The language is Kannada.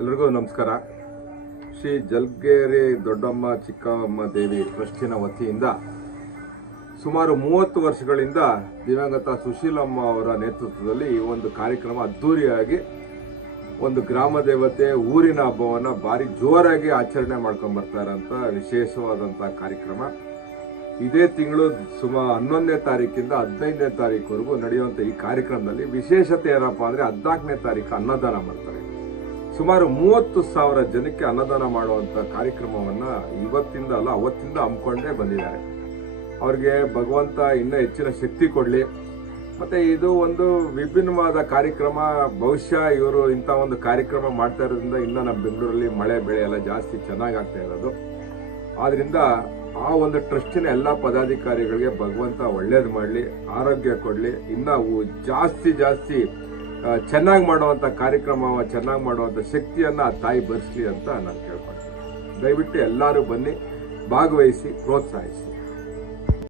ಎಲ್ರಿಗೂ ನಮಸ್ಕಾರ. ಶ್ರೀ ಜಲ್ಗೇರಿ ದೊಡ್ಡಮ್ಮ ಚಿಕ್ಕಮ್ಮ ದೇವಿ ಟ್ರಸ್ಟಿನ ವತಿಯಿಂದ ಸುಮಾರು 30 ವರ್ಷಗಳಿಂದ ದಿವಂಗತ ಸುಶೀಲಮ್ಮ ಅವರ ನೇತೃತ್ವದಲ್ಲಿ ಈ ಒಂದು ಕಾರ್ಯಕ್ರಮ ಅದ್ಧೂರಿಯಾಗಿ ಒಂದು ಗ್ರಾಮ ದೇವತೆ ಊರಿನ ಹಬ್ಬವನ್ನು ಭಾರಿ ಜೋರಾಗಿ ಆಚರಣೆ ಮಾಡ್ಕೊಂಡು ಬರ್ತಾರಂತ ವಿಶೇಷವಾದಂಥ ಕಾರ್ಯಕ್ರಮ. ಇದೇ ತಿಂಗಳು 11ನೇ ತಾರೀಕಿಂದ 15ನೇ ತಾರೀಕುವರೆಗೂ ನಡೆಯುವಂಥ ಈ ಕಾರ್ಯಕ್ರಮದಲ್ಲಿ ವಿಶೇಷತೆ ಏನಪ್ಪ ಅಂದರೆ 14ನೇ ತಾರೀಕು ಅನ್ನದಾನ ಮಾಡ್ತಾರೆ. ಸುಮಾರು 30,000 ಜನಕ್ಕೆ ಅನ್ನದಾನ ಮಾಡುವಂಥ ಕಾರ್ಯಕ್ರಮವನ್ನು ಇವತ್ತಿಂದ ಅಲ್ಲ ಅವತ್ತಿಂದ ಹಮ್ಮಿಕೊಂಡೇ ಬಂದಿದ್ದಾರೆ. ಅವ್ರಿಗೆ ಭಗವಂತ ಇನ್ನೂ ಹೆಚ್ಚಿನ ಶಕ್ತಿ ಕೊಡಲಿ. ಮತ್ತು ಇದು ಒಂದು ವಿಭಿನ್ನವಾದ ಕಾರ್ಯಕ್ರಮ. ಬಹುಶಃ ಇವರು ಇಂಥ ಒಂದು ಕಾರ್ಯಕ್ರಮ ಮಾಡ್ತಾ ಇರೋದ್ರಿಂದ ಇನ್ನೂ ನಮ್ಮ ಬೆಂಗಳೂರಲ್ಲಿ ಮಳೆ ಬೆಳೆ ಎಲ್ಲ ಜಾಸ್ತಿ ಚೆನ್ನಾಗಿ ಆಗ್ತಾ ಇರೋದು. ಆದ್ದರಿಂದ ಆ ಒಂದು ಟ್ರಸ್ಟಿನ ಎಲ್ಲ ಪದಾಧಿಕಾರಿಗಳಿಗೆ ಭಗವಂತ ಒಳ್ಳೇದು ಮಾಡಲಿ, ಆರೋಗ್ಯ ಕೊಡಲಿ, ಇನ್ನೂ ಜಾಸ್ತಿ ಚೆನ್ನಾಗಿ ಮಾಡುವಂಥ ಕಾರ್ಯಕ್ರಮ, ಚೆನ್ನಾಗಿ ಮಾಡುವಂಥ ಶಕ್ತಿಯನ್ನು ಆ ತಾಯಿ ಬರೆಸಲಿ ಅಂತ ನಾನು ಕೇಳ್ಕೊಳ್ತೀನಿ. ದಯವಿಟ್ಟು ಎಲ್ಲರೂ ಬನ್ನಿ, ಭಾಗವಹಿಸಿ, ಪ್ರೋತ್ಸಾಹಿಸಿ.